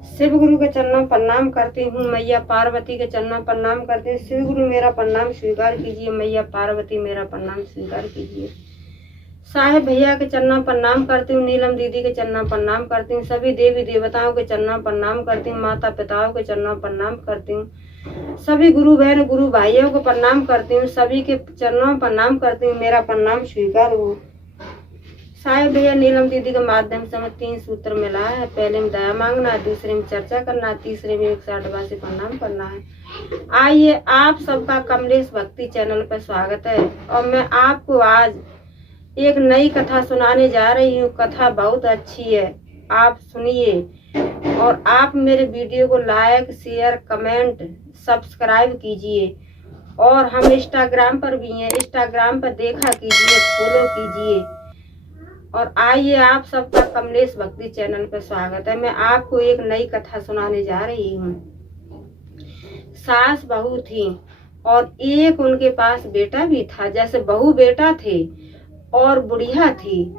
शिव गुरु के चरणों प्रणाम करती हूँ, मैया पार्वती के चरणों प्रणाम करती हूँ। शिव गुरु मेरा प्रणाम स्वीकार कीजिए, मैया पार्वती मेरा प्रणाम स्वीकार कीजिए। साहेब भैया के चरणों प्रणाम करती हूँ, नीलम दीदी के चरणों प्रणाम करती हूँ, सभी देवी देवताओं के चरणों प्रणाम करती हूँ, माता पिताओं के चरणों प्रणाम करती हूँ, सभी गुरु बहन गुरु भाइयों को प्रणाम करती हूँ, सभी के चरणों प्रणाम करती हूँ। मेरा प्रणाम स्वीकार हो। साहेब भैया नीलम दीदी के माध्यम से हमें 3 सूत्र मिला है। पहले में दया मांगना, दूसरे में चर्चा करना, तीसरे में 108 से प्रणाम करना है। आइए, आप सबका कमलेश भक्ति चैनल पर स्वागत है और मैं आपको आज एक नई कथा सुनाने जा रही हूँ। कथा बहुत अच्छी है, आप सुनिए और आप मेरे वीडियो को लाइक शेयर कमेंट सब्सक्राइब कीजिए। और हम इंस्टाग्राम पर भी हैं, इंस्टाग्राम पर देखा कीजिए, फॉलो कीजिए। और आइए, आप सबका कमलेश भक्ति चैनल पर स्वागत है। मैं आपको एक नई कथा सुनाने जा रही हूँ। सास बहू थी और एक उनके पास बेटा भी था। जैसे बहू बेटा थे और बुढ़िया थी।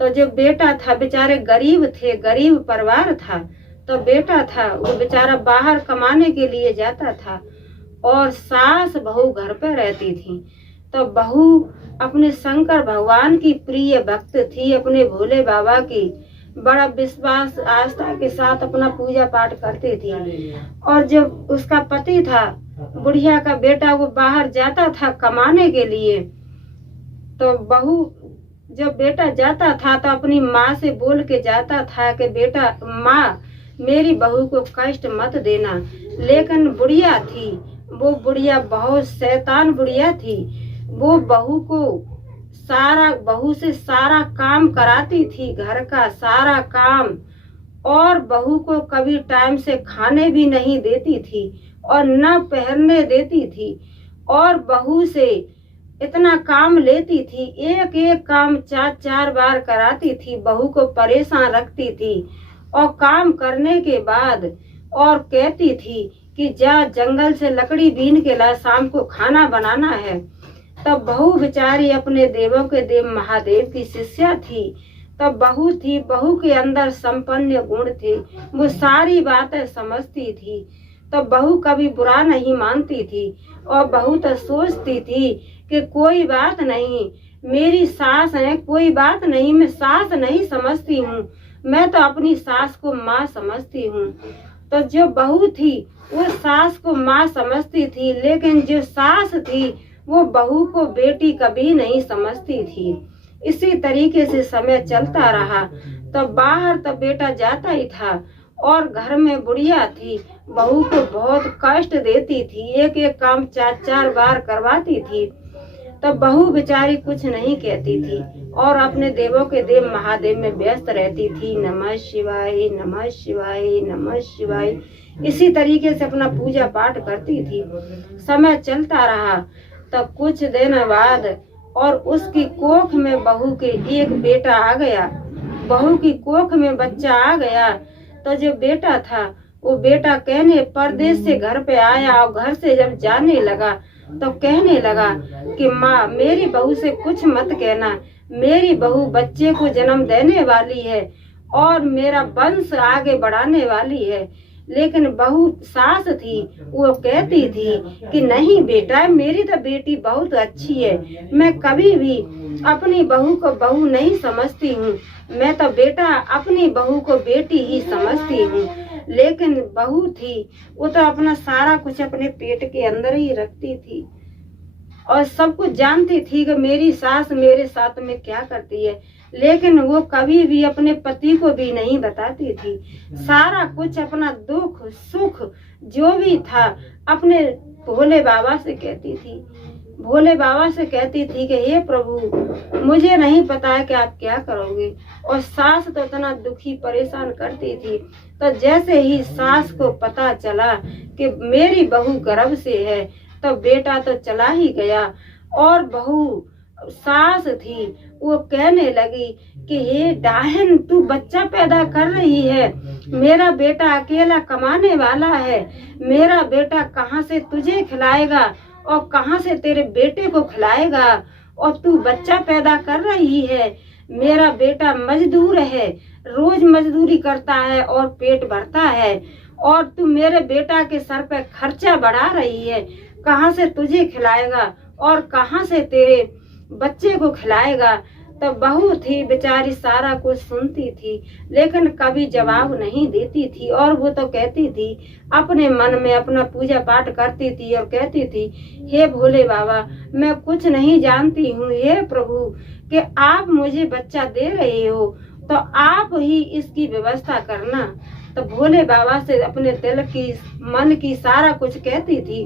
तो जो बेटा था बेचारे गरीब थे, गरीब परिवार था। तो बेटा था वो बेचारा बाहर कमाने के लिए जाता था और सास बहू घर पर रहती थी। तो बहू अपने शंकर भगवान की प्रिय भक्त थी, अपने भोले बाबा की बड़ा विश्वास आस्था के साथ अपना पूजा पाठ करती थी। और जब उसका पति था बुढ़िया का बेटा, वो बाहर जाता था कमाने के लिए। तो बहू जब बेटा जाता था तो अपनी माँ से बोल के जाता था कि बेटा माँ मेरी बहू को कष्ट मत देना। लेकिन बुढ़िया थी, वो बुढ़िया बहुत शैतान बुढ़िया थी। वो बहू से सारा काम कराती थी, घर का सारा काम। और बहू को कभी टाइम से खाने भी नहीं देती थी और न पहनने देती थी। और बहू से इतना काम लेती थी, एक एक काम 4-4 बार कराती थी, बहू को परेशान रखती थी। और काम करने के बाद और कहती थी कि जा जंगल से लकड़ी बीन के ला, शाम को खाना बनाना है। तब बहू बेचारी अपने देवों के देव महादेव की शिष्या थी। तब बहू थी, बहू के अंदर संपन्न गुण थे, वो सारी बातें समझती थी। तब बहू कभी बुरा नहीं मानती थी और बहू तो सोचती थी कि कोई बात नहीं, मेरी सास है, कोई बात नहीं, मैं सास नहीं समझती हूँ, मैं तो अपनी सास को माँ समझती हूँ। तो जो बहू थी वो सास को माँ समझती थी, लेकिन जो सास थी वो बहू को बेटी कभी नहीं समझती थी। इसी तरीके से समय चलता रहा। तो बाहर तो बेटा जाता ही था और घर में बुढ़िया थी, बहू को बहुत कष्ट देती थी, एक एक काम 4-4 बार करवाती थी। तो बहू बेचारी कुछ नहीं कहती थी और अपने देवों के देव महादेव में व्यस्त रहती थी। नमः शिवाय नमः शिवाय नमः शिवाय, इसी तरीके से अपना पूजा पाठ करती थी। समय चलता रहा। तो कुछ दिन बाद और उसकी कोख में बहू के एक बेटा आ गया, बहू की कोख में बच्चा आ गया। तो जो बेटा था वो बेटा कहने परदेश से घर पे आया और घर से जब जाने लगा तो कहने लगा कि माँ मेरी बहू से कुछ मत कहना, मेरी बहू बच्चे को जन्म देने वाली है और मेरा वंश आगे बढ़ाने वाली है। लेकिन बहू सास थी, वो कहती थी कि नहीं बेटा, मेरी तो बेटी बहुत अच्छी है, मैं कभी भी अपनी बहू को बहू नहीं समझती हूँ, मैं तो बेटा अपनी बहू को बेटी ही समझती हूँ। लेकिन बहू थी वो तो अपना सारा कुछ अपने पेट के अंदर ही रखती थी और सब कुछ जानती थी कि मेरी सास मेरे साथ में क्या करती है। लेकिन वो कभी भी अपने पति को भी नहीं बताती थी। सारा कुछ अपना दुख सुख जो भी था अपने भोले बाबा से कहती थी। भोले बाबा से कहती थी कि हे प्रभु, मुझे नहीं पता है कि आप क्या करोगे। और सास तो इतना दुखी परेशान करती थी। तो जैसे ही सास को पता चला कि मेरी बहू गर्भ से है तो बेटा तो चला ही गया। और बहू सास थी वो कहने लगी कि हे डाहन, तू बच्चा पैदा कर रही है, मेरा बेटा अकेला कमाने वाला है, मेरा बेटा कहाँ से तुझे खिलाएगा और कहाँ से तेरे बेटे को खिलाएगा, और तू बच्चा पैदा कर रही है, मेरा बेटा मजदूर है, रोज मजदूरी करता है और पेट भरता है, और तू मेरे बेटा के सर पे खर्चा बढ़ा रही है। कहाँ से तुझे खिलाएगा और कहाँ से तेरे बच्चे को खिलाएगा। तो बहू थी बेचारी सारा कुछ सुनती थी, लेकिन कभी जवाब नहीं देती थी। और वो तो कहती थी, अपने मन में अपना पूजा पाठ करती थी और कहती थी, हे भोले बाबा, मैं कुछ नहीं जानती हूँ, हे प्रभु कि आप मुझे बच्चा दे रहे हो तो आप ही इसकी व्यवस्था करना। तो भोले बाबा से अपने दिल की मन की सारा कुछ कहती थी।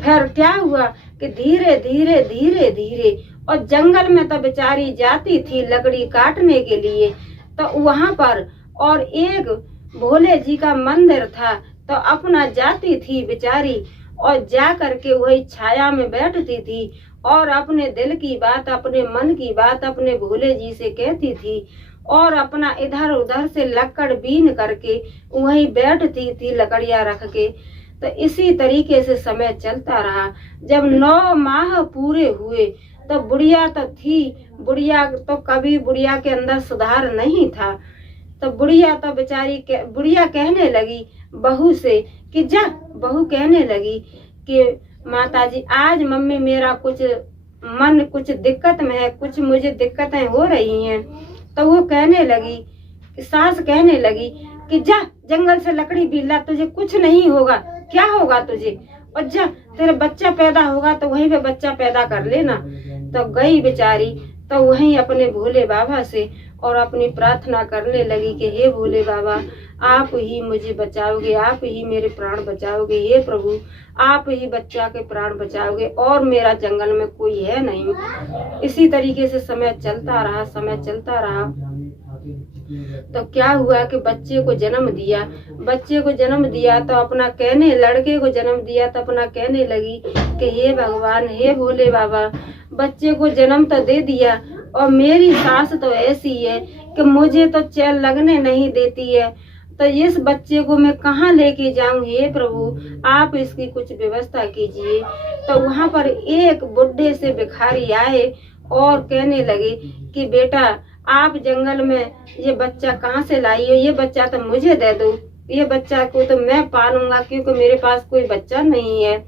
फिर क्या हुआ कि धीरे धीरे धीरे धीरे और जंगल में तो बेचारी जाती थी लकड़ी काटने के लिए। तो वहां पर और एक भोले जी का मंदिर था, तो अपना जाती थी बेचारी और जा करके वही छाया में बैठती थी और अपने दिल की बात, अपने मन की बात अपने भोले जी से कहती थी और अपना इधर उधर से लकड़ बीन करके वही बैठती थी लकड़ियां रख के। तो इसी तरीके से समय चलता रहा। जब 9 माह पूरे हुए तो बुढ़िया तो थी, बुढ़िया तो कभी बुढ़िया के अंदर सुधार नहीं था। तो बुढ़िया तो बेचारी बुढ़िया कहने लगी बहू से कि जा, बहू कहने लगी कि माताजी आज मम्मी मेरा कुछ मन कुछ दिक्कत में है, कुछ मुझे दिक्कतें हो रही हैं। तो वो कहने लगी कि सास कहने लगी कि जा जंगल से लकड़ी बीन ला, तुझे कुछ नहीं होगा, क्या होगा तुझे, और जा तेरे बच्चा पैदा होगा तो वहीं पे बच्चा पैदा कर लेना। तो गई बेचारी तो वहीं अपने भोले बाबा से और अपनी प्रार्थना करने लगी कि हे भोले बाबा, आप ही मुझे बचाओगे, आप ही मेरे प्राण बचाओगे, हे प्रभु आप ही बच्चा के प्राण बचाओगे और मेरा जंगल में कोई है नहीं। इसी तरीके से समय चलता रहा, समय चलता रहा। तो क्या हुआ कि बच्चे को जन्म दिया, बच्चे को जन्म दिया तो अपना कहने, लड़के को जन्म दिया तो अपना कहने लगी कि हे भगवान, हे भोले बाबा, बच्चे को जन्म तो दे दिया और मेरी सास तो ऐसी है कि मुझे तो चैन लगने नहीं देती है। तो इस बच्चे को मैं कहाँ लेके जाऊं, हे प्रभु आप इसकी कुछ व्यवस्था कीजिए। तो वहाँ पर एक बुढ़े से भिखारी आए और कहने लगे कि बेटा आप जंगल में ये बच्चा कहाँ से लाई हो, ये बच्चा तो मुझे दे दो, ये बच्चा को तो मैं पालूंगा क्योंकि मेरे पास कोई बच्चा नहीं है।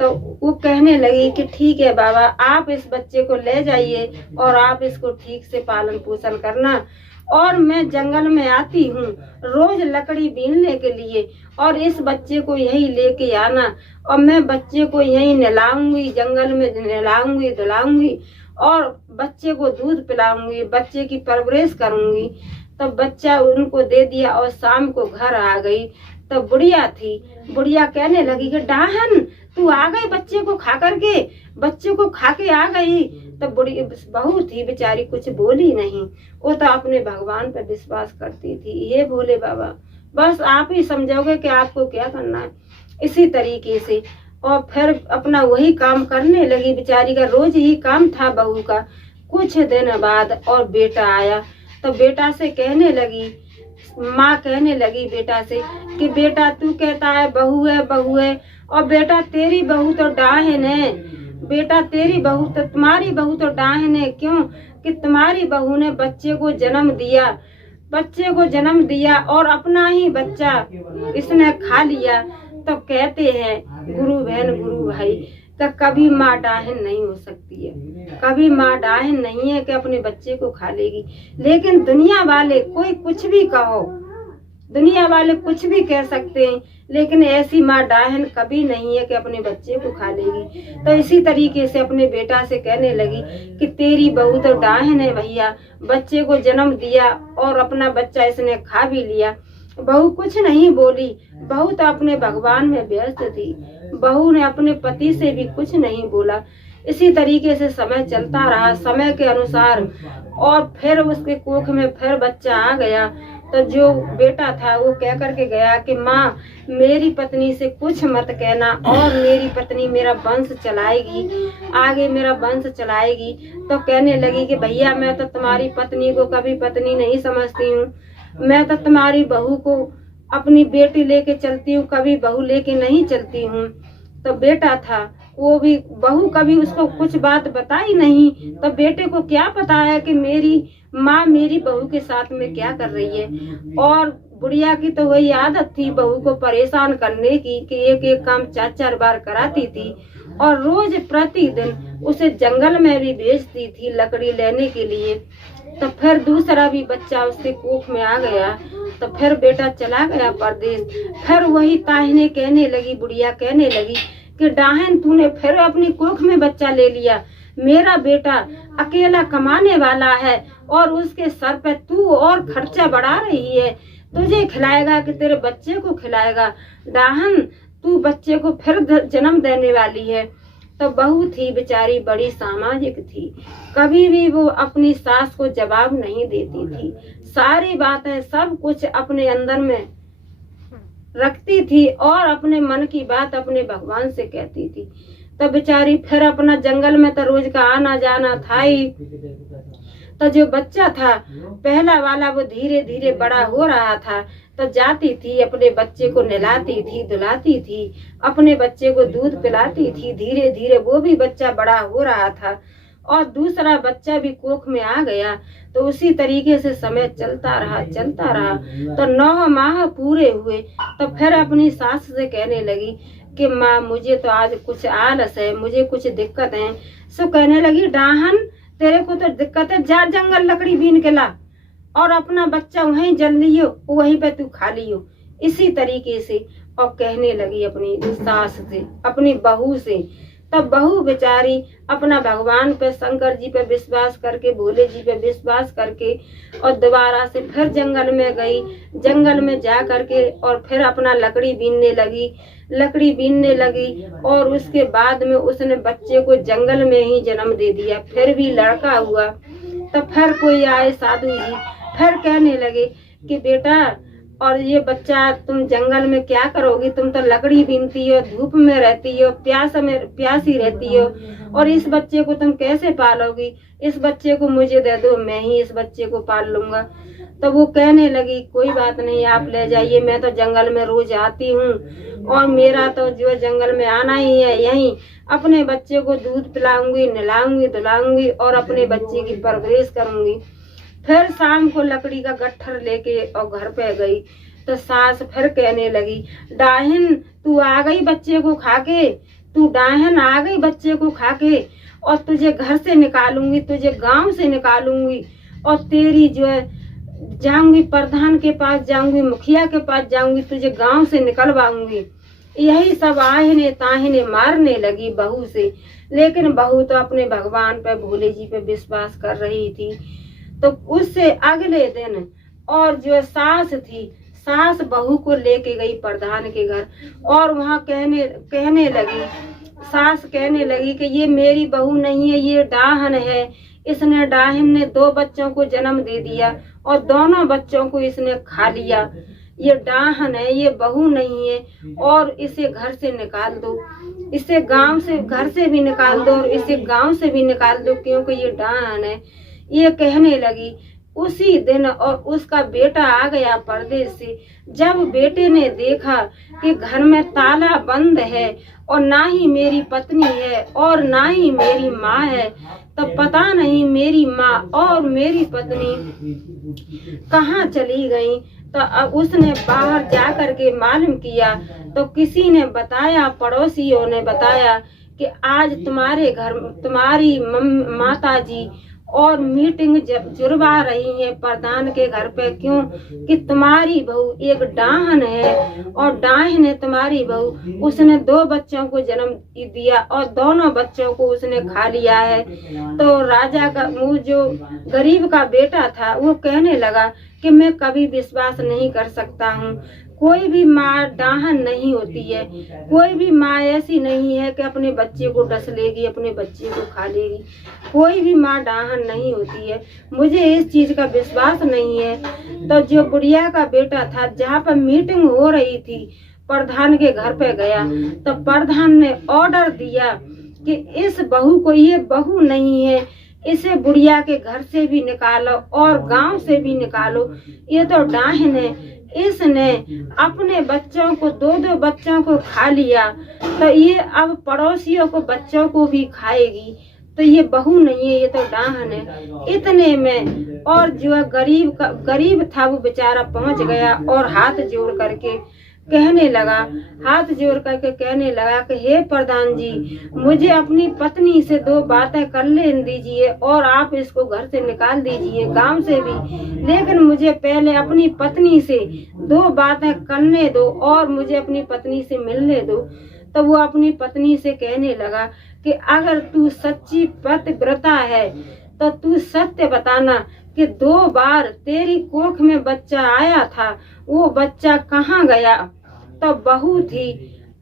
तो वो कहने लगी कि ठीक है बाबा, आप इस बच्चे को ले जाइए और आप इसको ठीक से पालन पोषण करना, और मैं जंगल में आती हूँ रोज लकड़ी बीनने के लिए और इस बच्चे को यही लेके आना और मैं बच्चे को यही नहलाऊंगी, जंगल में नहलाऊंगी धुलाऊंगी और बच्चे को दूध पिलाऊंगी, बच्चे की परवरिश करूंगी। तो बच्चा उनको दे दिया और शाम को घर आ गई। तो बुढ़िया थी, बुढ़िया कहने लगी कि डाहन तू आ गई बच्चे को खा करके, बच्चे को खा के आ गई। तो बुढ़ी बहू थी बेचारी, कुछ बोली नहीं, वो तो अपने भगवान पर विश्वास करती थी। ये भोले बाबा बस आप ही समझोगे कि आपको क्या करना है। इसी तरीके से और फिर अपना वही काम करने लगी बेचारी का, रोज ही काम था बहू का। कुछ दिन बाद और बेटा आया तो बेटा से कहने लगी, माँ कहने लगी बेटा से कि बेटा तू कहता है बहू है बहू है, और बेटा तेरी बहू तो डाहन है, बेटा तेरी बहू तो तुम्हारी बहू तो डाहन है। क्यों कि तुम्हारी बहू ने बच्चे को जन्म दिया, बच्चे को जन्म दिया और अपना ही बच्चा इसने खा लिया। तो कहते हैं गुरु बहन गुरु भाई का कभी माँ डाहन नहीं हो सकती है, कभी माँ डाहन नहीं है कि अपने बच्चे को खा लेगी। लेकिन दुनिया वाले कोई कुछ भी कहो, दुनिया वाले कुछ भी कह सकते हैं, लेकिन ऐसी माँ डाहन कभी नहीं है कि अपने बच्चे को खा लेगी। तो इसी तरीके से अपने बेटा से कहने लगी कि तेरी बहू तो डाहन है भैया, बच्चे को जन्म दिया और अपना बच्चा इसने खा भी लिया। बहू कुछ नहीं बोली, बहू तो अपने भगवान में व्यस्त थी, बहू ने अपने पति से भी कुछ नहीं बोला। इसी तरीके से समय चलता रहा, समय के अनुसार, और फिर उसके कोख में फिर बच्चा आ गया। तो जो बेटा था वो कह करके गया कि माँ मेरी पत्नी से कुछ मत कहना और मेरी पत्नी मेरा वंश चलाएगी, आगे मेरा वंश चलाएगी। तो कहने लगी कि भैया मैं तो तुम्हारी पत्नी को कभी पत्नी नहीं समझती हूँ, मैं तो तुम्हारी बहू को अपनी बेटी लेके चलती हूँ, कभी बहू लेके नहीं चलती हूँ। तो बेटा था वो भी बहू कभी उसको कुछ बात बताई नहीं। तब बेटे को क्या पता है कि मेरी माँ मेरी बहू के साथ में क्या कर रही है। और बुढ़िया की तो वही आदत थी बहू को परेशान करने की कि एक एक काम 4-4 बार कराती थी और रोज प्रतिदिन उसे जंगल में भी भेजती थी लकड़ी लेने के लिए। तो फिर दूसरा भी बच्चा उसके कोख में आ गया। तो फिर बेटा चला गया परदेश। फिर वही ताहिने कहने लगी, बुढ़िया कहने लगी कि डाहन तूने फिर अपनी कोख में बच्चा ले लिया। मेरा बेटा अकेला कमाने वाला है और उसके सर पे तू और खर्चा बढ़ा रही है। तुझे खिलाएगा कि तेरे बच्चे को खिलाएगा? डाहन तू बच्चे को फिर जन्म देने वाली है। तो बहू थी बेचारी बड़ी सामाजिक थी, कभी भी वो अपनी सास को जवाब नहीं देती थी। सारी बातें सब कुछ अपने अंदर में रखती थी और अपने मन की बात अपने भगवान से कहती थी। तो बेचारी फिर अपना जंगल में तो रोज का आना जाना था ही। तो जो बच्चा था पहला वाला वो धीरे धीरे बड़ा हो रहा था। तो जाती थी अपने बच्चे को नहलाती थी, धुलाती थी, अपने बच्चे को दूध पिलाती थी। धीरे धीरे वो भी बच्चा बड़ा हो रहा था और दूसरा बच्चा भी कोख में आ गया। तो उसी तरीके से समय चलता रहा। तो 9 माह पूरे हुए। तो फिर अपनी सास से कहने लगी कि माँ मुझे तो आज कुछ आलस है, मुझे कुछ दिक्कत है। सो कहने लगी डाहन तेरे को तो दिक्कत है, जा जंगल लकड़ी बीन के ला और अपना बच्चा वहीं जल लियो, वहीं पे तू खा लियो। इसी तरीके से और कहने लगी अपनी सास से, अपनी बहू से। तब बहू बेचारी अपना भगवान पे, शंकर जी पे विश्वास करके, भोले जी पे विश्वास करके और दोबारा से फिर जंगल में गई। जंगल में जा करके और फिर अपना लकड़ी बीनने लगी और उसके बाद में उसने बच्चे को जंगल में ही जन्म दे दिया। फिर भी लड़का हुआ। तो फिर कोई आए साधु जी, फिर कहने लगे कि बेटा और ये बच्चा तुम जंगल में क्या करोगी? तुम तो लकड़ी बीनती हो, धूप में रहती हो, प्यासी रहती हो और इस बच्चे को तुम कैसे पालोगी? इस बच्चे को मुझे दे दो, मैं ही इस बच्चे को पाल लूंगा। तो वो कहने लगी कोई बात नहीं, आप ले जाइए, मैं तो जंगल में रोज आती हूँ और मेरा तो जो जंगल में आना ही है। यहीं अपने बच्चे को दूध पिलाऊंगी, नहलाऊंगी, धुलाऊंगी और अपने बच्चे की परवरिश करूंगी। फिर शाम को लकड़ी का गट्ठर लेके और घर पे गई। तो सास फिर कहने लगी डाहन तू आ गई बच्चे को खाके, तू डाहन आ गई बच्चे को खाके और तुझे घर से निकालूंगी, तुझे गांव से निकालूंगी और तेरी जो है जाऊंगी प्रधान के पास, जाऊंगी मुखिया के पास, जाऊंगी, तुझे गांव से निकलवाऊंगी। यही सब आहने ताहने मारने लगी बहू से। लेकिन बहू तो अपने भगवान पे, भोले जी पे विश्वास कर रही थी। तो उससे अगले दिन और जो सास थी, सास बहू को लेके गई प्रधान के घर और वहाँ कहने लगी, सास कहने लगी कि ये मेरी बहू नहीं है, ये डाहन है। इसने डाहन ने 2 बच्चों को जन्म दे दिया और दोनों बच्चों को इसने खा लिया। ये डाहन है, ये बहू नहीं है और इसे घर से निकाल दो, इसे गांव से, घर से भी निकाल दो और इसे गांव से भी निकाल दो क्योंकि ये डाहन है। ये कहने लगी। उसी दिन और उसका बेटा आ गया परदेश से। जब बेटे ने देखा कि घर में ताला बंद है और ना ही मेरी पत्नी है और ना ही मेरी माँ है, तब पता नहीं मेरी माँ और मेरी पत्नी कहाँ चली गई। तो अब उसने बाहर जा करके मालूम किया तो किसी ने बताया, पड़ोसियों ने बताया कि आज तुम्हारे घर तुम्हारी माता जी और मीटिंग जुड़वा रही है प्रधान के घर पे। क्यों कि तुम्हारी बहू एक डाहन है और डाहन है तुम्हारी बहू, उसने 2 बच्चों को जन्म दिया और दोनों बच्चों को उसने खा लिया है। तो राजा का वो जो गरीब का बेटा था वो कहने लगा कि मैं कभी विश्वास नहीं कर सकता हूँ, कोई भी माँ डाहन नहीं होती है, कोई भी माँ ऐसी नहीं है कि अपने बच्चे को डस लेगी, अपने बच्चे को खा लेगी। कोई भी माँ डाहन नहीं होती है, मुझे इस चीज का विश्वास नहीं है। तो जो बुढ़िया का बेटा था, जहाँ पर मीटिंग हो रही थी, प्रधान के घर पे गया तो प्रधान ने ऑर्डर दिया कि इस बहू को, ये बहू नहीं है, इसे बुढ़िया के घर से भी निकालो और गांव से भी निकालो, ये तो डाहन है, इसने अपने बच्चों को 2-2 बच्चों को खा लिया, तो ये अब पड़ोसियों को बच्चों को भी खाएगी। तो ये बहू नहीं है, ये तो डाहन है। इतने में और जो गरीब था वो बेचारा पहुंच गया और हाथ जोड़ करके कहने लगा कि हे प्रधान जी, मुझे अपनी पत्नी से 2 बातें कर लेने दीजिए और आप इसको घर से निकाल दीजिए, गांव से भी, लेकिन मुझे पहले अपनी पत्नी से 2 बातें करने दो और मुझे अपनी पत्नी से मिलने दो। तो वो अपनी पत्नी से कहने लगा कि अगर तू सच्ची पतिव्रता है तो तू सत्य बताना कि 2 बार तेरी कोख में बच्चा आया था, वो बच्चा कहाँ गया। तो बहू थी,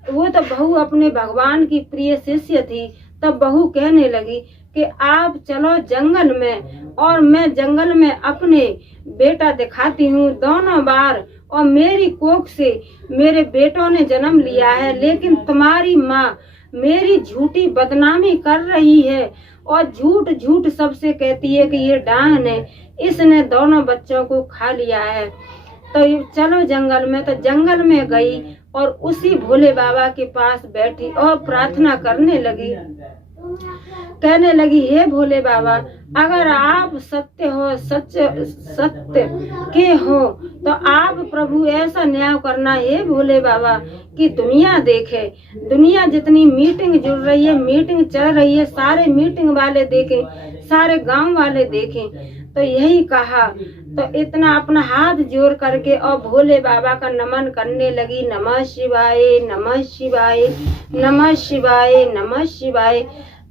वो तो बहू अपने भगवान की प्रिय शिष्य थी। तब बहू कहने लगी कि आप चलो जंगल में और मैं जंगल में अपने बेटा दिखाती हूँ। दोनों बार और मेरी कोख से मेरे बेटों ने जन्म लिया है, लेकिन तुम्हारी माँ मेरी झूठी बदनामी कर रही है और झूठ झूठ सबसे कहती है कि ये डाहन है, इसने दोनों बच्चों को खा लिया है। तो चलो जंगल में। तो जंगल में गई और उसी भोले बाबा के पास बैठी और प्रार्थना करने लगी, कहने लगी, हे भोले बाबा, अगर आप सत्य हो, सत्य के हो, तो आप प्रभु ऐसा न्याय करना हे भोले बाबा कि दुनिया देखे, दुनिया जितनी मीटिंग जुड़ रही है, मीटिंग चल रही है, सारे मीटिंग वाले देखें, सारे गांव वाले देखें। तो यही कहा, तो इतना अपना हाथ जोड़ करके और भोले बाबा का नमन करने लगी, नमः शिवाय, नमः शिवाय, नमः शिवाय, नमः शिवाय।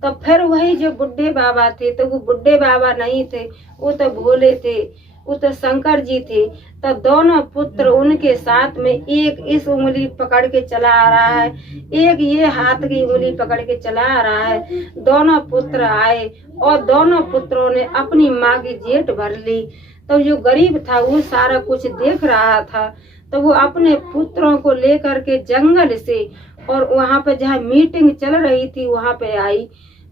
तो फिर वही जो बुढ़े बाबा थे, तो वो बुढ़े बाबा नहीं थे, वो तो भोले थे, वो तो शंकर जी थे। तो दोनों पुत्र उनके साथ में, एक इस उंगली पकड़ के चला आ रहा है, एक ये हाथ की उंगली पकड़ के चला आ रहा है। दोनों पुत्र आए और दोनों पुत्रों ने अपनी माँ की जेठ भर ली। तो जो गरीब था वो सारा कुछ देख रहा था, तो वो अपने पुत्रों को लेकर के जंगल से और वहाँ पे जहाँ मीटिंग चल रही थी वहाँ पे आई।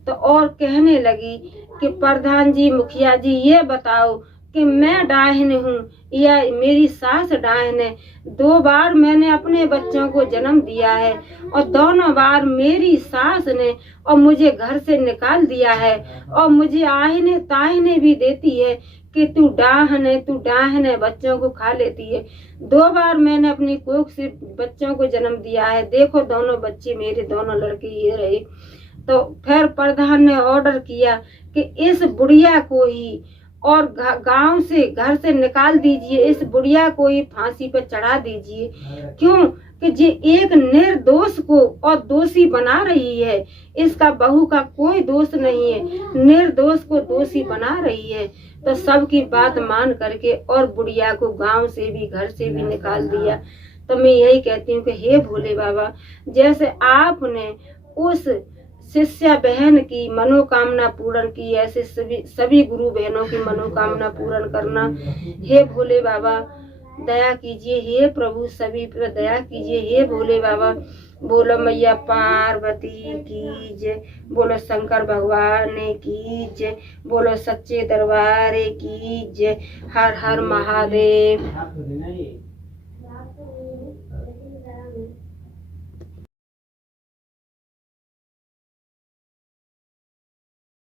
तो और कहने लगी कि प्रधान जी, मुखिया जी, ये बताओ कि मैं डाहन हूँ या मेरी सास डाहन है। 2 बार मैंने अपने बच्चों को जन्म दिया है और दोनों बार मेरी सास ने और मुझे घर से निकाल दिया है और मुझे आहने ताहने भी देती है कि तू डाहन है, तू डाहन है, बच्चों को खा लेती है। 2 बार मैंने अपनी कोख से बच्चों को जन्म दिया है, देखो दोनों बच्चे मेरे, दोनों लड़के ये रहे। तो फिर प्रधान ने ऑर्डर किया कि इस बुढ़िया को ही और गांव से, घर से निकाल दीजिए, इस बुढ़िया को ही फांसी पर चढ़ा दीजिए। क्यों कि ये एक निर्दोष को और दोषी बना रही है, इसका बहू का कोई दोष नहीं है, निर्दोष को दोषी बना रही है। तो सबकी बात मान करके और बुढ़िया को गांव से भी, घर से भी निकाल दिया। तो मैं यही कहती हूँ कि हे भोले बाबा, जैसे आपने उस शिष्या बहन की मनोकामना पूर्ण की, ऐसे सभी गुरु बहनों की मनोकामना पूर्ण करना। हे भोले बाबा दया कीजिए, हे प्रभु सभी पर दया कीजिए, हे भोले बाबा। बोलो मैया पार्वती की जय, बोलो शंकर भगवान की जय, बोलो सच्चे दरबार की जय। हर हर महादेव।